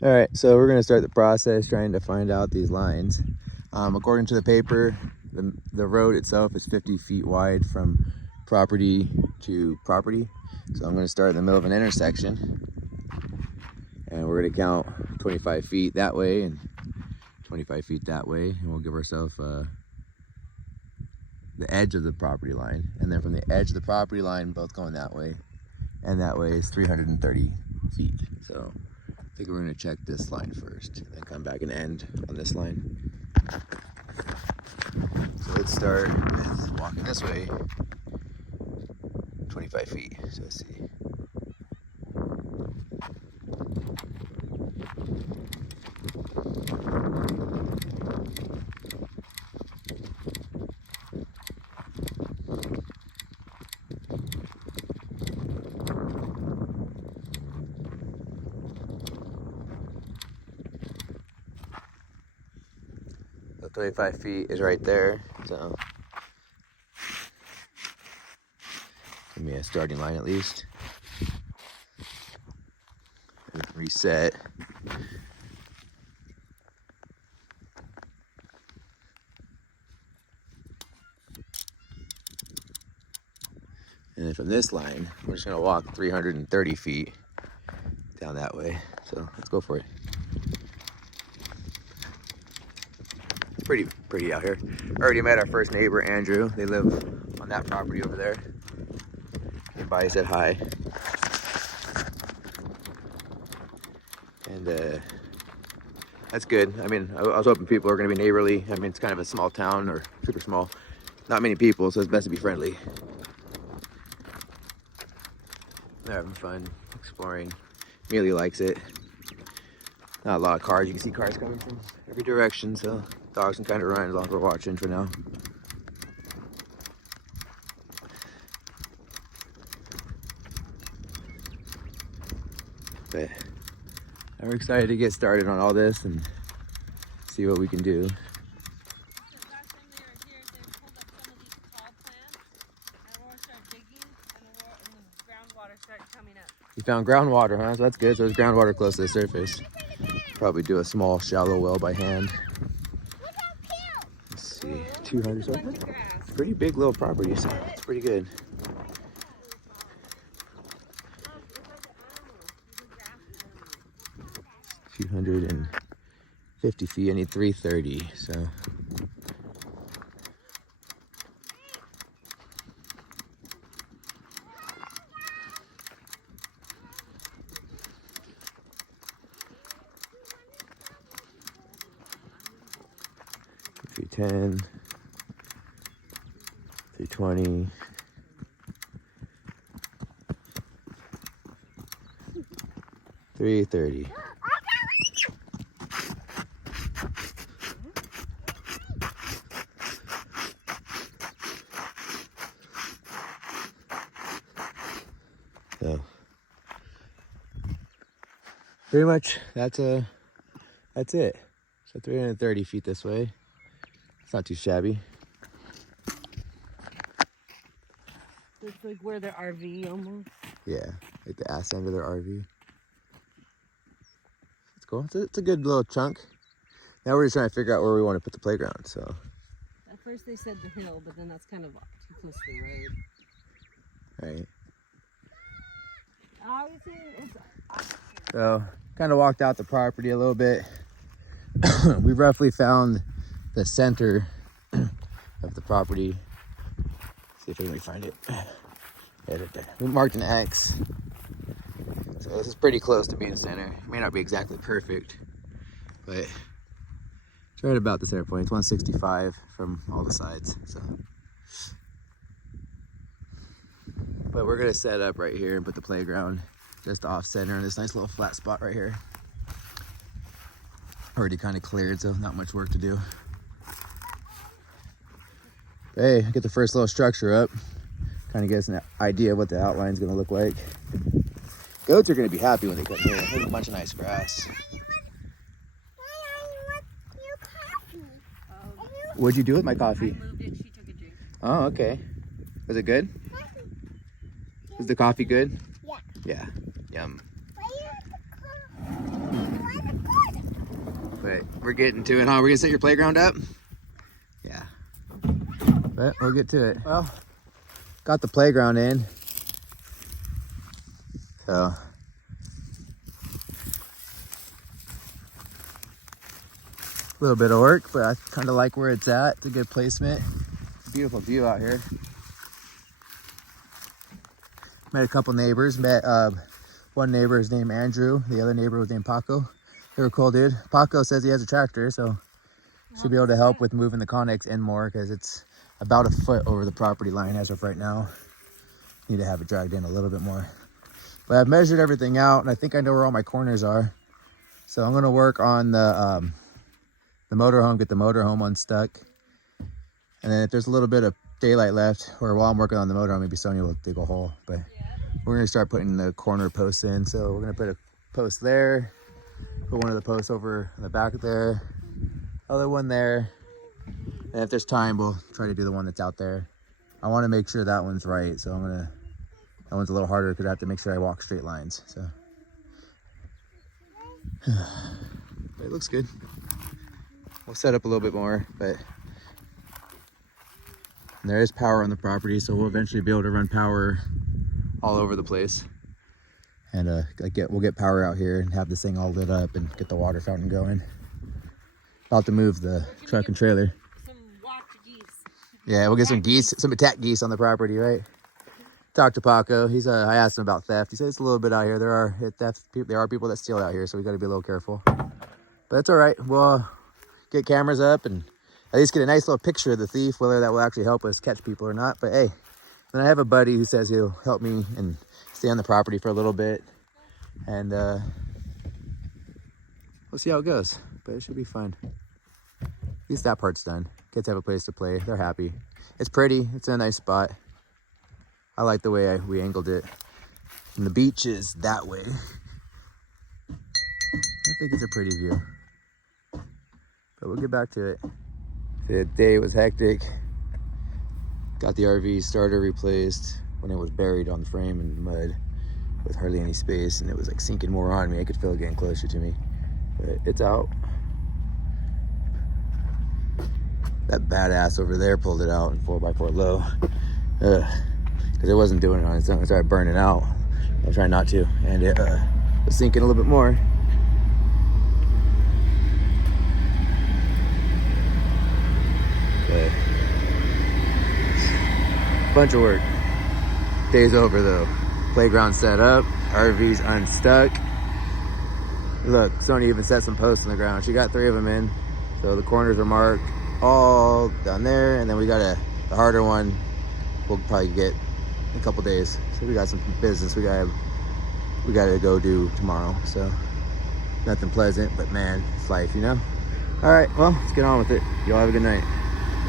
All right, so we're gonna start the process trying to find out these lines. According to the paper, the road itself is 50 feet wide from property to property. So I'm gonna start in the middle of an intersection, and we're gonna count 25 feet that way and 25 feet that way, and we'll give ourselves the edge of the property line. And then from the edge of the property line, both going that way and that way is 330 feet. So I think we're gonna check this line first, and then come back and end on this line. So let's start with walking this way, 25 feet. So let's see. So 25 feet is right there. So give me a starting line at least. Reset. And then from this line, we're just gonna walk 330 feet down that way. So let's go for it. Pretty out here. Already met our first neighbor, Andrew. They live on that property over there. Came by, said hi. And that's good. I mean, I was hoping people are gonna be neighborly. I mean, it's kind of a small town, or super small. Not many people, so it's best to be friendly. They're having fun exploring. Amelia likes it. Not a lot of cars. You can see cars coming from every direction, so dogs can kind of run as long as we're watching for now. But we're excited to get started on all this and see what we can do. You found groundwater, huh? So that's good. So there's groundwater close to the surface. Probably do a small, shallow well by hand. Let's see, 200. So pretty big little property. So it's pretty good. 250 feet. I need 330. So. $310, $320, $330. So pretty much that's it. So 330 feet this way. It's not too shabby. It's like where their RV almost. Yeah, like the ass end of their RV. It's cool. It's a good little chunk. Now we're just trying to figure out where we want to put the playground. So at first they said the hill, but then that's kind of too close to the road. right. Obviously, So kind of walked out the property a little bit. We roughly found the center of the property. See if we can find it. Yeah, right there. We marked an X. So this is pretty close to being center. It may not be exactly perfect, but it's right about the center point. It's 165 from all the sides. So, but we're gonna set up right here and put the playground just off center in this nice little flat spot right here. Already kind of cleared, so not much work to do. But hey, get the first little structure up. Kind of get us an idea of what the outline's gonna look like. Goats are gonna be happy when they come here. There's a bunch of nice grass. What'd you do with my coffee? I moved it, she took a drink. Oh, okay. Was it good? Was the coffee good? Yeah. Yeah. Yum. Why you have the We're getting to it, huh? We're gonna set your playground up? Yeah. But we'll get to it. Well, got the playground in. So. A little bit of work, but I kind of like where it's at. It's a good placement. It's a beautiful view out here. Met a couple neighbors. Met one neighbor is named Andrew. The other neighbor was named Paco. They were cool, dude. Paco says he has a tractor, so should be able to help with moving the Connex in more because it's about a foot over the property line as of right now. Need to have it dragged in a little bit more. But I've measured everything out, and I think I know where all my corners are. So I'm gonna work on the motorhome, get the motorhome unstuck. And then if there's a little bit of daylight left, or while I'm working on the motorhome, maybe Sonia will dig a hole. But we're gonna start putting the corner posts in. So we're gonna put a post there, put one of the posts over in the back there, other one there. And if there's time, we'll try to do the one that's out there. I wanna make sure that one's right. So that one's a little harder because I have to make sure I walk straight lines. So but it looks good. We'll set up a little bit more, but there is power on the property, so we'll eventually be able to run power all over the place. And we'll get power out here and have this thing all lit up and get the water fountain going. About to move the truck and trailer. Some watch geese. Yeah, we'll get some geese, some attack geese on the property, right? Talked to Paco. I asked him about theft. He said it's a little bit out here. There are people that steal out here, so we got to be a little careful. But it's all right. We'll get cameras up and at least get a nice little picture of the thief, whether that will actually help us catch people or not. But hey, then I have a buddy who says he'll help me and stay on the property for a little bit. And we'll see how it goes. But it should be fun. At least that part's done. Kids have a place to play. They're happy. It's pretty. It's in a nice spot. I like the way we angled it. And the beach is that way. I think it's a pretty view. But we'll get back to it. The day was hectic. Got the RV starter replaced when it was buried on the frame in mud with hardly any space, and it was like sinking more on me. I could feel it getting closer to me. But it's out. That badass over there pulled it out in 4x4 low. Because it wasn't doing it on its own. It started burning out. I was trying not to. And it was sinking a little bit more. But bunch of work. Day's over though. Playground set up. RV's unstuck. Look, Sonya even set some posts on the ground. She got 3 of them in. So the corners are marked all down there. And then we got the harder one we'll probably get in a couple days. So we got some business we gotta go do tomorrow. So nothing pleasant, but man, it's life, you know? All right, well, let's get on with it. Y'all have a good night.